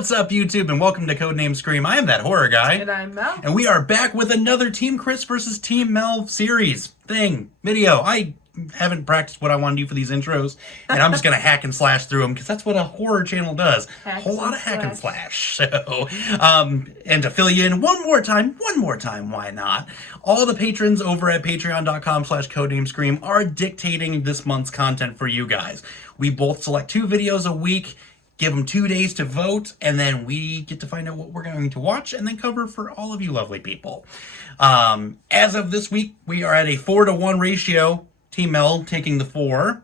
What's up, YouTube, and welcome to Codename Scream. I am that horror guy. And I'm Mel. And we are back with another Team Chris versus Team Mel series video. I haven't practiced what I want to do for these intros, and I'm just going to hack and slash through them, because that's what a horror channel does. A whole lot of hack and slash. So, and to fill you in one more time, why not? All the patrons over at patreon.com/codenamescream are dictating this month's content for you guys. We both select 2 videos a week, give them 2 days to vote, and then we get to find out what we're going to watch and then cover for all of you lovely people. As of this week, we are at a 4-to-1 ratio. Team Mel taking the 4.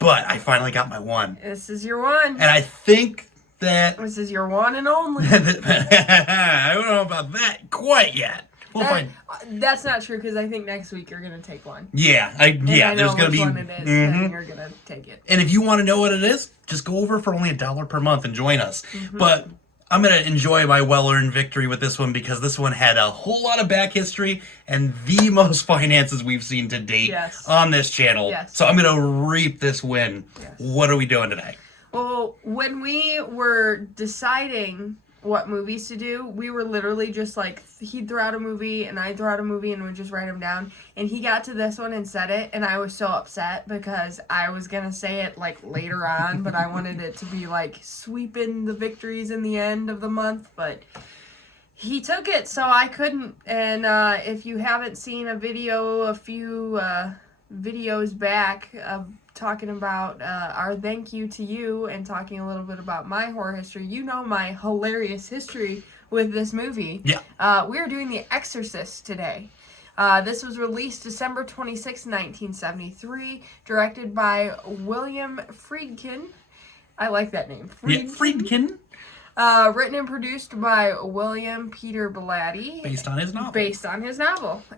But I finally got my 1. This is your 1. And I think that... This is your 1 and only. I don't know about that quite yet. We'll find... That's not true, because I think next week you're going to take one. Yeah, I there's going to be... one it is, and you're going to take it. And if you want to know what it is, just go over for only $1 per month and join us. But I'm going to enjoy my well-earned victory with this one, because this one had a whole lot of back history and the most finances we've seen to date on this channel. So I'm going to reap this win. What are we doing today? Well, when we were deciding what movies to do, we were literally just like, he'd throw out a movie and I'd throw out a movie and we'd just write them down. And he got to this one and said it, and I was so upset because I was gonna say it like later on, but I wanted it to be like sweeping the victories in the end of the month, but he took it, so I couldn't. And if you haven't seen a video a few videos back of talking about our thank you to you and talking a little bit about my horror history, you know my hilarious history with this movie. We are doing The Exorcist today. This was released December 26, 1973, directed by William Friedkin. I like that name. Friedkin. Written and produced by William Peter Blatty. Based on his novel.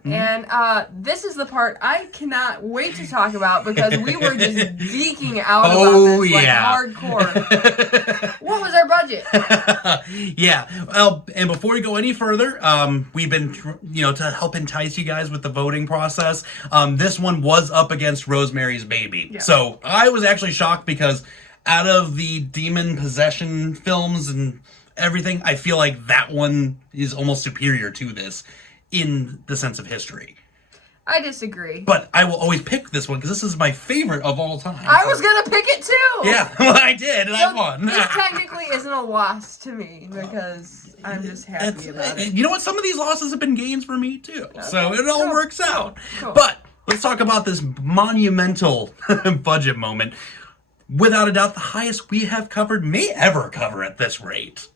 And this is the part I cannot wait to talk about, because we were just geeking out about this, like hardcore. What was our budget? Well, and before we go any further, we've been, to help entice you guys with the voting process, this one was up against Rosemary's Baby. So I was actually shocked, because out of the demon possession films and everything, I feel like that one is almost superior to this in the sense of history. I disagree. But I will always pick this one, because this is my favorite of all time. I was going to pick it too! Yeah, well, I did, and I won. This technically isn't a loss to me, because I'm just happy about it. You know what? Some of these losses have been gains for me too. Okay. So it all works out. Cool. But let's talk about this monumental budget moment. Without a doubt, the highest we have covered, may ever cover at this rate.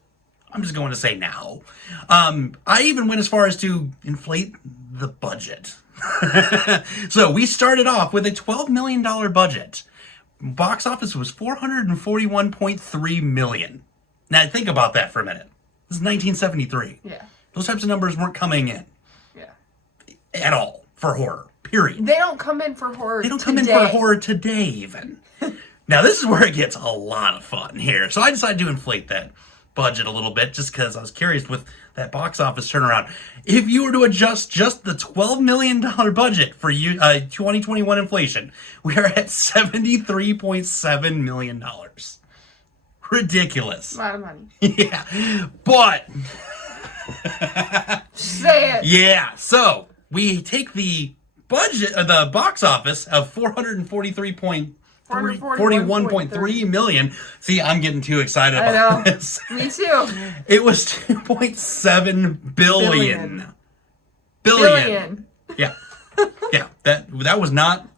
I'm just going to say now. I even went as far as to inflate the budget. So we started off with a $12 million budget. Box office was $441.3 million. Now think about that for a minute. This is 1973. Yeah. Those types of numbers weren't coming in. Yeah. At all for horror, period. They don't come in for horror today. They don't come in for horror today, even. Now, this is where it gets a lot of fun here. So I decided to inflate that budget a little bit, just because I was curious with that box office turnaround. If you were to adjust just the $12 million budget for 2021 inflation, we are at $73.7 million. Ridiculous. A lot of money. Yeah, but... Say it. Yeah, so we take the budget, the box office of $441.3 million. See, I'm getting too excited about this. Me too. It was $2.7 billion. Billion. Yeah. Yeah. That was not.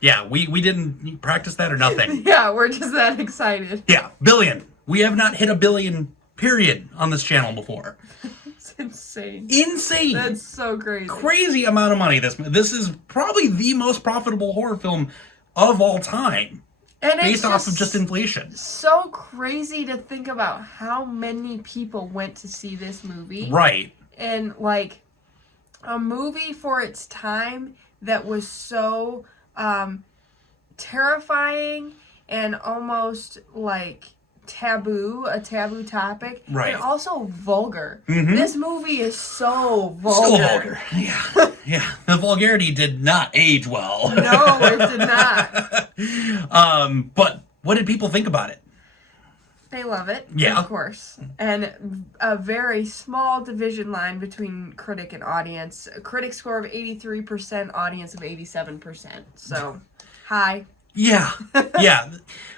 Yeah, we didn't practice that or nothing. Yeah, we're just that excited. Yeah, billion. We have not hit a billion, period, on this channel before. It's insane. Insane. That's so crazy. Crazy amount of money. This is probably the most profitable horror film of all time, and based off of just inflation. So crazy to think about how many people went to see this movie. Right. And like a movie for its time that was so terrifying and almost like a taboo topic, right, and also vulgar. This movie is so vulgar. Still vulgar. Yeah. The vulgarity did not age well. No, it did not. But what did people think about it? They love it, Yeah. of course. And a very small division line between critic and audience. A critic score of 83%, audience of 87%. So, hi. Yeah. Yeah.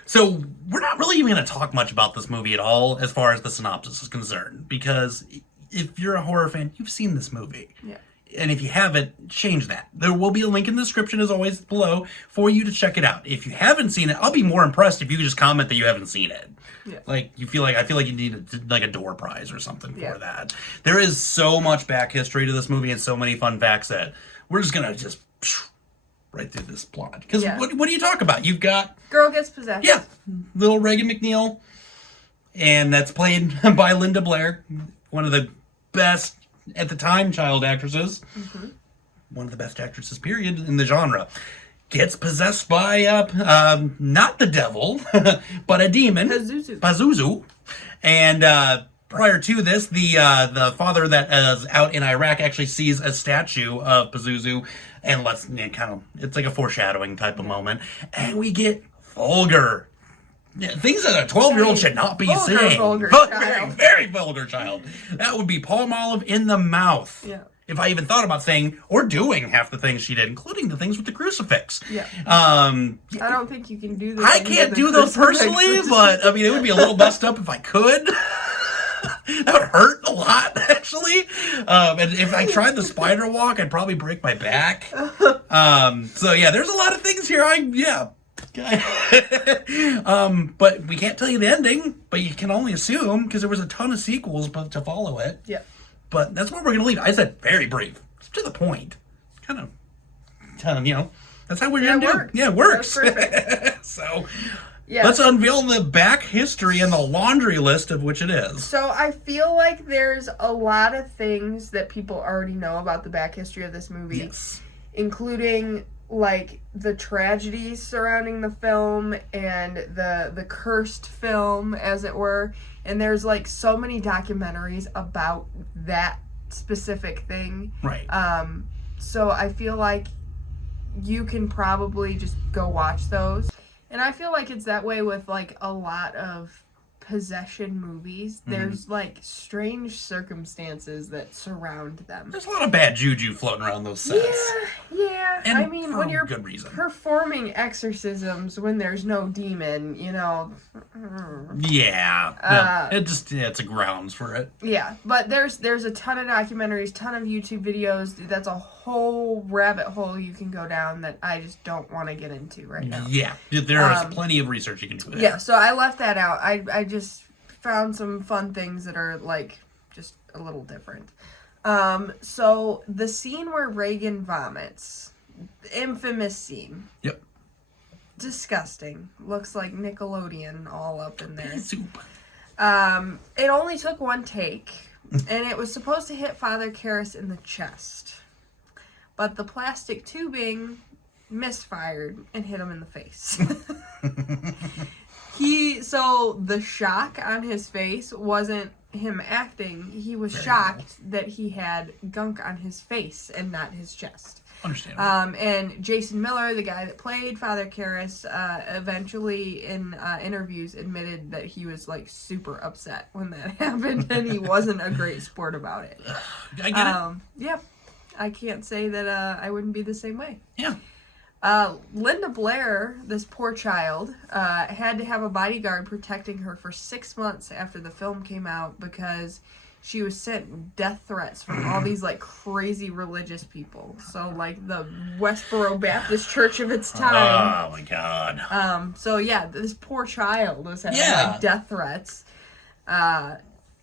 So we're not really even going to talk much about this movie at all as far as the synopsis is concerned. Because if you're a horror fan, you've seen this movie. Yeah. And if you haven't, change that. There will be a link in the description, as always, below for you to check it out. If you haven't seen it, I'll be more impressed if you could just comment that you haven't seen it. Yeah. Like, I feel like you need a door prize or something for that. There is so much back history to this movie and so many fun facts that we're just gonna just right through this plot. Because what do you talk about? You've got girl gets possessed. Yeah, little Reagan McNeil, and that's played by Linda Blair, one of the best at the time child actresses, one of the best actresses period in the genre. Gets possessed by not the devil, but a demon, Pazuzu. And prior to this, the father that is out in Iraq actually sees a statue of Pazuzu, and it's like a foreshadowing type of moment, and we get vulgar. Things that a 12-year-old should not be saying. Vulgar very, very vulgar child. That would be palm olive in the mouth. Yeah. If I even thought about saying or doing half the things she did, including the things with the crucifix. Yeah. I don't think you can do those. I can't do those personally, but I mean, it would be a little messed up if I could. That would hurt a lot, actually. And if I tried the spider walk, I'd probably break my back. So yeah, there's a lot of things here. But we can't tell you the ending, but you can only assume because there was a ton of sequels to follow it. Yeah. But that's what we're going to leave. I said very brief. It's to the point. Kind of, that's how we're going to do it. Yeah, it works. Perfect. So, let's unveil the back history and the laundry list of which it is. So, I feel like there's a lot of things that people already know about the back history of this movie. Yes. Including, like, the tragedies surrounding the film and the cursed film, as it were. And there's, like, so many documentaries about that specific thing. Right. So I feel like you can probably just go watch those. And I feel like it's that way with, like, a lot of possession movies. There's, like, strange circumstances that surround them. There's a lot of bad juju floating around those sets. Yeah. And I mean, when you're good reason. performing exorcisms when there's no demon, Yeah. It's a grounds for it. Yeah, but there's a ton of documentaries, ton of YouTube videos. That's a whole rabbit hole you can go down that I just don't want to get into right now. Yeah, there is plenty of research you can do. Yeah, so I left that out. I just found some fun things that are, like, just a little different. So the scene where Reagan vomits, infamous scene. Yep. Disgusting. Looks like Nickelodeon all up in there. Soup. It only took one take, and it was supposed to hit Father Karras in the chest. But the plastic tubing misfired and hit him in the face. So the shock on his face wasn't him acting. He was shocked that he had gunk on his face and not his chest. Understandable. And Jason Miller, the guy that played Father Karras, eventually in interviews admitted that he was, like, super upset when that happened, and he wasn't a great sport about it. I get it. Yeah. I can't say that I wouldn't be the same way. Yeah. Linda Blair, this poor child, had to have a bodyguard protecting her for 6 months after the film came out because she was sent death threats from all these, like, crazy religious people. So, like, the Westboro Baptist Church of its time. Oh, my God. So, yeah, this poor child was having, like, death threats. Yeah,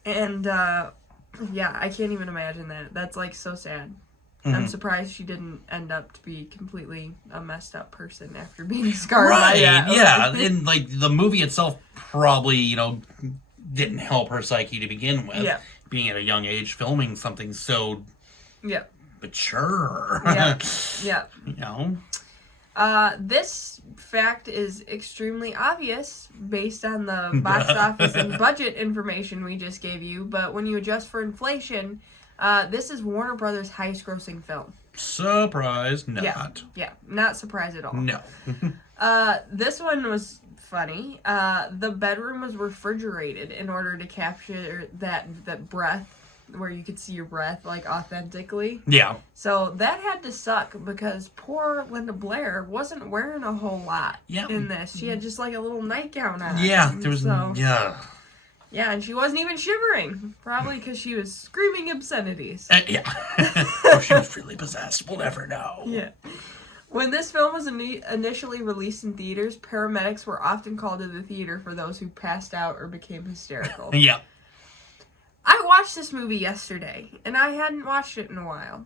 I can't even imagine that. That's, like, so sad. I'm surprised she didn't end up to be completely a messed up person after being scarred by that. Yeah, and, like, the movie itself probably, didn't help her psyche to begin with. Yeah. Being at a young age, filming something so mature. Yeah. This fact is extremely obvious based on the box office and budget information we just gave you, but when you adjust for inflation, this is Warner Brothers' highest grossing film. Surprise, not. Yeah, not surprised at all. No. This one was funny. The bedroom was refrigerated in order to capture that breath, where you could see your breath, like, authentically. Yeah. So that had to suck because poor Linda Blair wasn't wearing a whole lot in this. She had just, like, a little nightgown on. Yeah, there was, Yeah, and she wasn't even shivering. Probably because she was screaming obscenities. Yeah. Or she was really possessed. We'll never know. Yeah. When this film was initially released in theaters, paramedics were often called to the theater for those who passed out or became hysterical. Yeah. I watched this movie yesterday, and I hadn't watched it in a while.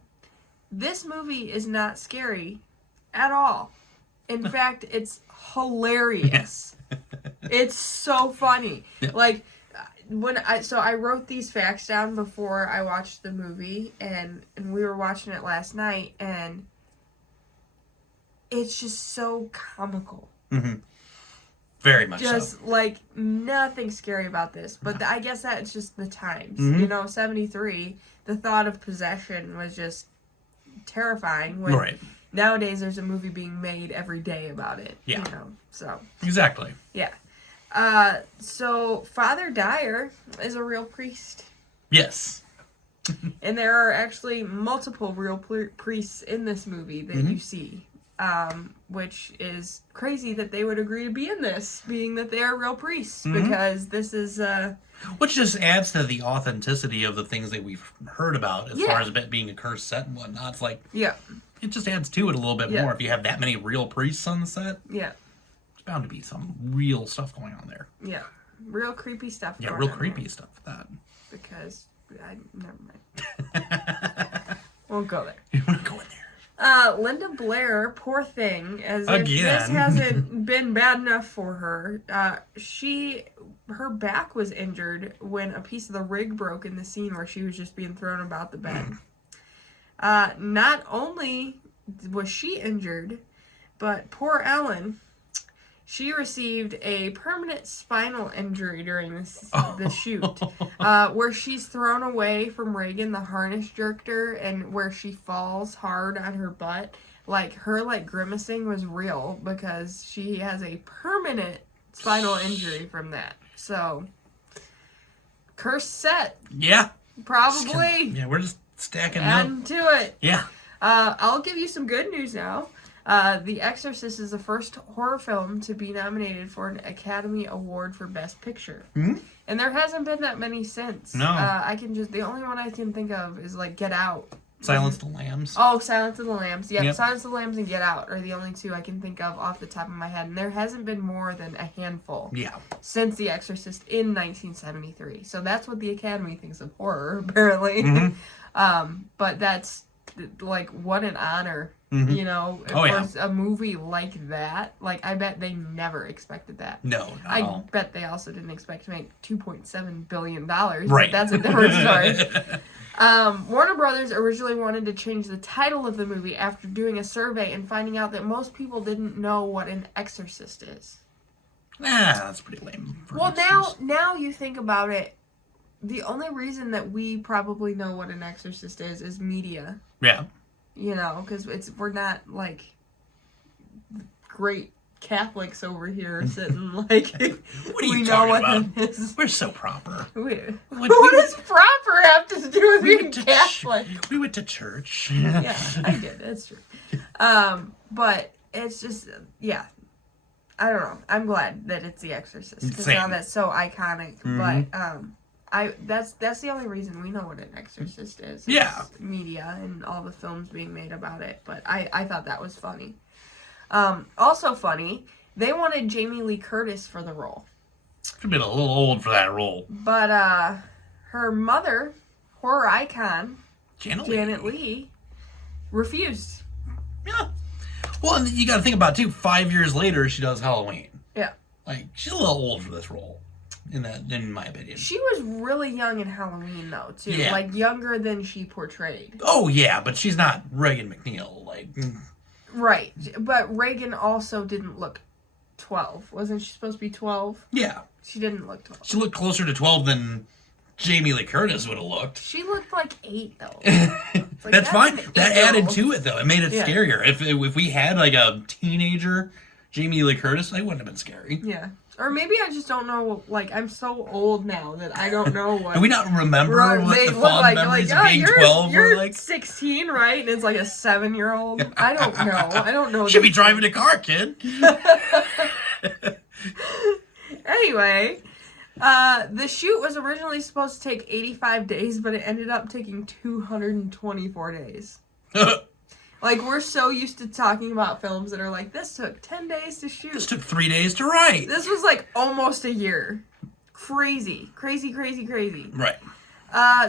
This movie is not scary at all. In fact, it's hilarious. It's so funny. Yeah. Like, I wrote these facts down before I watched the movie, and we were watching it last night, and it's just so comical. Mm-hmm. Very much just, like, nothing scary about this. But I guess that's just the times. Mm-hmm. You know, 73, the thought of possession was just terrifying. When Right. Nowadays, there's a movie being made every day about it. Yeah. You know, so. Exactly. Yeah. So, Father Dyer is a real priest. Yes. And there are actually multiple real priests in this movie that you see. Which is crazy that they would agree to be in this, being that they are real priests, because this is, Which just adds to the authenticity of the things that we've heard about as far as it being a cursed set and whatnot. It's like, it just adds to it a little bit more if you have that many real priests on the set. Yeah. There's bound to be some real stuff going on there. Yeah. Real creepy stuff Yeah, going real on creepy there. stuff with that. Because, never mind. Won't go there. You want to go in there? Linda Blair, poor thing, as Again. if this hasn't been bad enough for her. Her back was injured when a piece of the rig broke in the scene where she was just being thrown about the bed. Not only was she injured, but poor Ellen, she received a permanent spinal injury during the shoot, where she's thrown away from Reagan, the harness jerked her, and where she falls hard on her butt. Like, her, like, grimacing was real because she has a permanent spinal injury from that. So, cursed set. Yeah. Probably. Yeah, we're just stacking up. Adding to it. Yeah. I'll give you some good news now. The Exorcist is the first horror film to be nominated for an Academy Award for Best Picture. Mm-hmm. And there hasn't been that many since. No. The only one I can think of is, like, Get Out. Silence the Lambs. Oh, Silence of the Lambs. Yep. Yep. Silence of the Lambs and Get Out are the only two I can think of off the top of my head. And there hasn't been more than a handful since The Exorcist in 1973. So that's what the Academy thinks of horror, apparently. Mm-hmm. But that's, like, what an honor. Mm-hmm. You know, for a movie like that. Like, I bet they never expected that. No, not at all. Bet they also didn't expect to make $2.7 billion. Right. But that's a different story. Warner Brothers originally wanted to change the title of the movie after doing a survey and finding out that most people didn't know what an exorcist is. That's pretty lame. Well, now you think about it, the only reason that we probably know what an exorcist is media. Yeah. You know, because we're not, like, great Catholics over here sitting, like, what are you we know talking what about? that is. We're so proper. What does proper have to do with being Catholic? We went to church. Yeah, I did. That's true. But it's just, I don't know. I'm glad that it's The Exorcist. Because now that's so iconic. Mm-hmm. But that's the only reason we know what an exorcist is. Yeah. It's media and all the films being made about it. But I thought that was funny. Also funny, they wanted Jamie Lee Curtis for the role. Could been a little old for that role. But her mother, horror icon, Janet Leigh, refused. Yeah. Well, and you got to think about it, too. 5 years later, she does Halloween. Yeah. Like, she's a little old for this role. In my opinion. She was really young in Halloween, though, too. Yeah. Like, younger than she portrayed. Oh, yeah, but she's not Reagan McNeil. Like, right. But Reagan also didn't look 12. Wasn't she supposed to be 12? Yeah. She didn't look 12. She looked closer to 12 than Jamie Lee Curtis would have looked. She looked like 8, though. That's fine. That added to it, though. It made it scarier. If we had, like, a teenager Jamie Lee Curtis, they wouldn't have been scary. Yeah. Or maybe I just don't know, like, I'm so old now that I don't know what... Do we not remember what they the look fond like? memories Like, of being 12 were like? You're 16, right? And it's like a 7-year-old. I don't know. I don't know. Should be driving a car, kid. Anyway, the shoot was originally supposed to take 85 days, but it ended up taking 224 days. Like, we're so used to talking about films that are like, this took 10 days to shoot. This took 3 days to write. This was like almost a year. Crazy. Crazy, crazy, crazy. Right.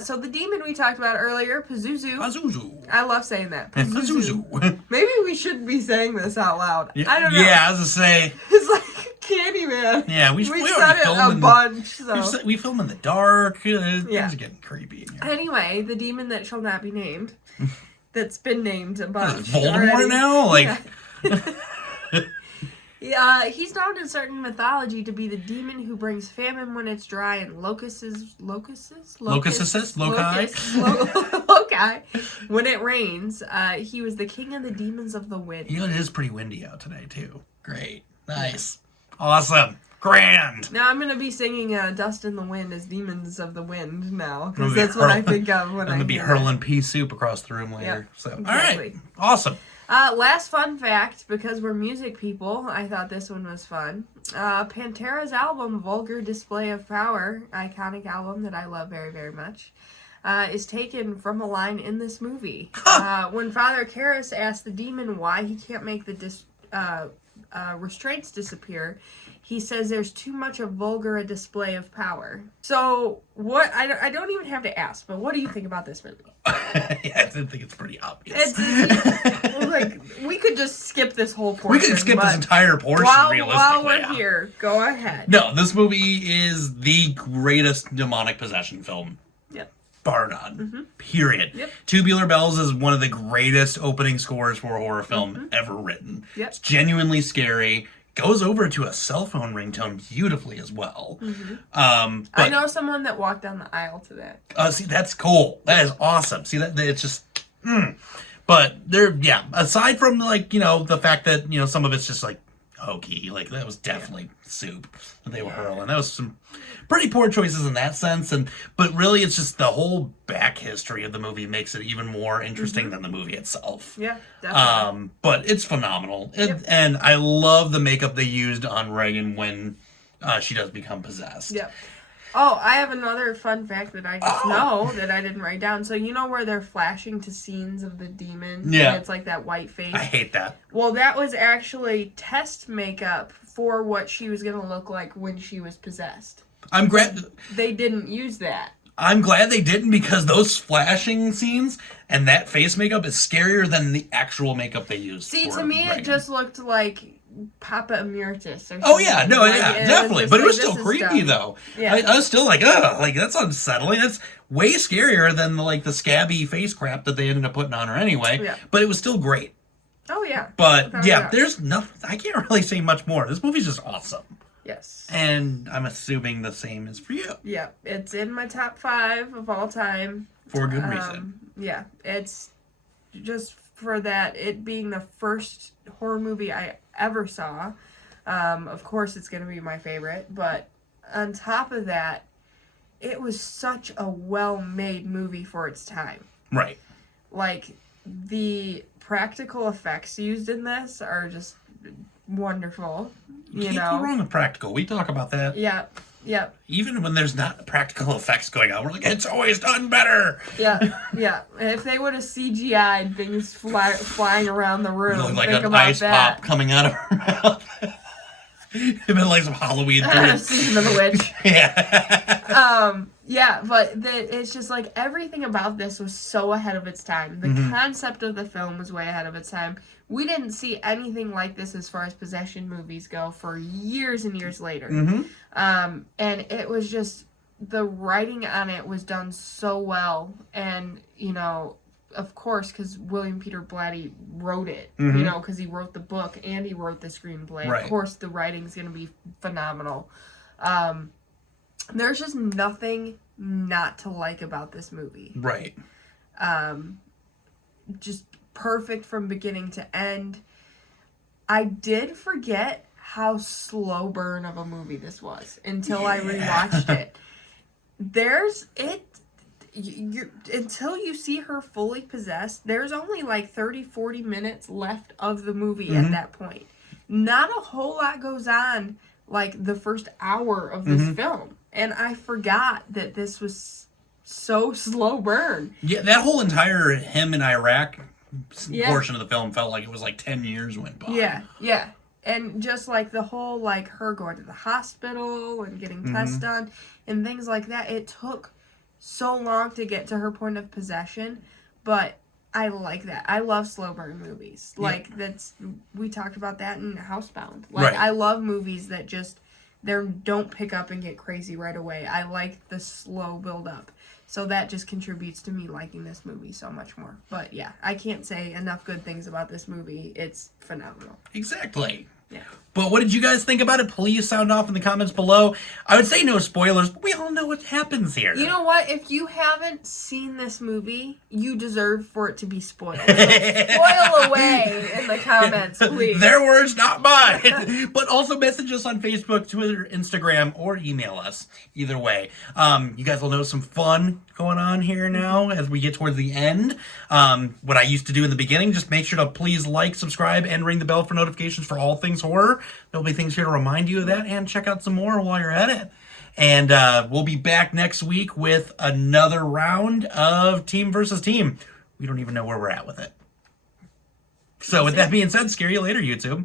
So the demon we talked about earlier, Pazuzu. Pazuzu. I love saying that. Pazuzu. Maybe we shouldn't be saying this out loud. Yeah, I don't know. Yeah, I was gonna say. It's like Candyman. Yeah, we said already it filmed a bunch. So. We film in the dark. Things are getting creepy in here. Anyway, the demon that shall not be named. That's been named a bunch. Voldemort already. now? Like. Yeah. He's known in certain mythology to be the demon who brings famine when it's dry and loci when it rains. He was the king of the demons of the wind. You know, it is pretty windy out today, too. Great. Nice. Awesome. Grand. Now I'm going to be singing Dust in the Wind as Demons of the Wind now, because that's what I think of when I'm going to be hurling pea soup across the room later. Yep, So, exactly. All right. Awesome. Last fun fact, because we're music people, I thought this one was fun. Pantera's album, Vulgar Display of Power, iconic album that I love very, very much, is taken from a line in this movie. When Father Karras asked the demon why he can't make the restraints disappear, he says there's too much of vulgar a display of power. So, what, I don't even have to ask, but what do you think about this movie? Yeah, I think it's pretty obvious. Like, we could just skip this whole portion. We could skip this entire portion, realistically. While we're here, go ahead. No, this movie is the greatest demonic possession film. Yep. Bar none. Period. Yep. Tubular Bells is one of the greatest opening scores for a horror film ever written. Yep. It's genuinely scary. Goes over to a cell phone ringtone beautifully as well. But, I know someone that walked down the aisle to that. See, that's cool. That is awesome. See, that it's just... But there, yeah, aside from, like, you know, the fact that, you know, some of it's just, like, hokey. Like, that was definitely soup that they were hurling. That was some pretty poor choices in that sense. But really, it's just the whole back history of the movie makes it even more interesting than the movie itself. Yeah, definitely. But it's phenomenal. And I love the makeup they used on Reagan when she does become possessed. Yep. Oh, I have another fun fact that I just know that I didn't write down. So you know where they're flashing to scenes of the demon? Yeah. And it's like that white face. I hate that. Well, that was actually test makeup for what she was going to look like when she was possessed. I'm glad They didn't use that. I'm glad they didn't, because those flashing scenes and that face makeup is scarier than the actual makeup they used. See, for to me, Reagan. it just looked like Papa Emeritus or something. Oh yeah, no, like, yeah, definitely. But it was still creepy though. Yeah. I was still like, ugh, like that's unsettling. That's way scarier than the scabby face crap that they ended up putting on her anyway. Yeah. But it was still great. Oh yeah. But there's nothing. I can't really say much more. This movie's just awesome. Yes. And I'm assuming the same is for you. Yeah, it's in my top 5 of all time. For a good reason. Yeah, it's just for that, it being the first horror movie I ever saw. Of course, it's going to be my favorite. But on top of that, it was such a well-made movie for its time. Right. Like, the practical effects used in this are just wonderful. You Can't know? go wrong with practical. We talk about that. Yep. Even when there's not practical effects going on, we're like, it's always done better. Yeah. If they would have CGI'd things flying around the room, Look like think an about ice that. pop coming out of her mouth. It'd been like some Halloween Season of the Witch. Yeah. Yeah, but it's just like everything about this was so ahead of its time. The concept of the film was way ahead of its time. We didn't see anything like this as far as possession movies go for years and years later. And it was just, the writing on it was done so well. And, you know, of course, because William Peter Blatty wrote it, you know, because he wrote the book and he wrote the screenplay. Right. Of course, the writing's going to be phenomenal. There's just nothing not to like about this movie. Right. Just perfect from beginning to end. I did forget how slow burn of a movie this was until I rewatched it. Until you see her fully possessed, there's only like 30-40 minutes left of the movie at that point. Not a whole lot goes on like the first hour of this film. And I forgot that this was so slow burn. Yeah, that whole entire him in Iraq portion of the film felt like it was like 10 years went by. Yeah. And just like the whole, like, her going to the hospital and getting tests done and things like that. It took so long to get to her point of possession, but I like that. I love slow burn movies. Like, we talked about that in Housebound. Like, I love movies that just, don't pick up and get crazy right away. I like the slow build up. So that just contributes to me liking this movie so much more. But yeah, I can't say enough good things about this movie. It's phenomenal. Exactly. Yeah. But what did you guys think about it? Please sound off in the comments below. I would say no spoilers, but we all know what happens here. You know what? If you haven't seen this movie, you deserve for it to be spoiled. Spoil away in the comments, please. Their words, not mine. But also message us on Facebook, Twitter, Instagram, or email us. Either way. You guys will know some fun going on here now as we get towards the end. What I used to do in the beginning, just make sure to please like, subscribe, and ring the bell for notifications for all things horror. There'll be things here to remind you of that, and check out some more while you're at it. And we'll be back next week with another round of team versus team. We don't even know where we're at with it. So with that being said, scare you later, YouTube.